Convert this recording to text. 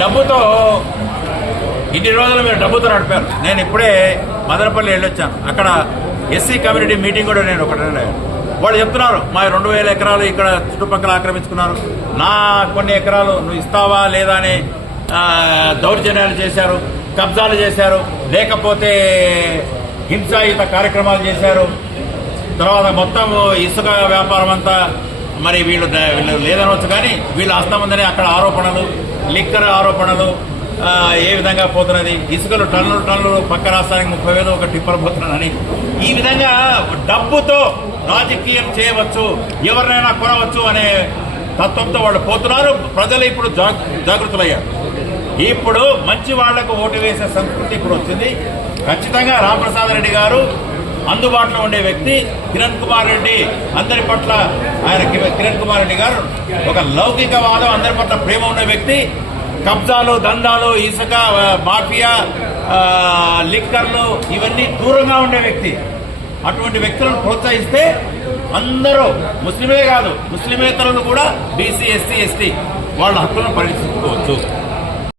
డబ్బుతో ఇన్ని రోజులు మీరు డబ్బుతో నడిపారు. నేను ఇప్పుడే మదనపల్లి వెళ్ళొచ్చాను. అక్కడ ఎస్సీ కమ్యూనిటీ మీటింగ్ కూడా నేను ఒకటి వాళ్ళు చెప్తున్నారు మా రెండు వేల ఎకరాలు ఇక్కడ చుట్టుపక్కల ఆక్రమించుకున్నారు. నా కొన్ని ఎకరాలు నువ్వు ఇస్తావా లేదా అని దౌర్జన్యాలు చేశారు కబ్జాలు చేశారు. లేకపోతే హింసాయుత కార్యక్రమాలు చేశారు. తర్వాత మొత్తం ఇసుక వ్యాపారం అంతా మరి వీళ్ళు వీళ్ళు లేదనవచ్చు కానీ వీళ్ళు హస్తముందని అక్కడ ఆరోపణలు లిక్కర్ ఆరోపణలు ఏ విధంగా పోతున్నది? ఇసుకలు టన్నులు టన్నులు పక్క రాష్ట్రానికి ముప్పై వేలు ఒక టిప్పర్ పోతున్నదని. ఈ విధంగా డబ్బుతో రాజకీయం చేయవచ్చు ఎవరినైనా కొనవచ్చు అనే తత్వంతో వాళ్ళు పోతున్నారు. ప్రజలు ఇప్పుడు జాగృతులయ్యారు. ఇప్పుడు మంచి వాళ్ళకు ఓటు వేసే సంస్కృతి ఇప్పుడు వచ్చింది. ఖచ్చితంగా రామప్రసాద్ రెడ్డి గారు అందుబాటులో ఉండే వ్యక్తి. కిరణ్ కుమార్ రెడ్డి అందరి పట్ల ఆయన కిరణ్ కుమార్ రెడ్డి గారు ఒక లౌకికవాదం అందరి పట్ల ప్రేమ ఉన్న వ్యక్తి. కబ్జాలు దందాలు ఇసుక మాఫియా లిక్కర్లు ఇవన్నీ దూరంగా ఉండే వ్యక్తి. అటువంటి వ్యక్తులను ప్రోత్సహిస్తే అందరూ ముస్లిమే కాదు ముస్లిమేతరులు కూడా బీసీ ఎస్సీ ఎస్టీ వాళ్ళ హక్కులను పరిరక్షించుకోవచ్చు.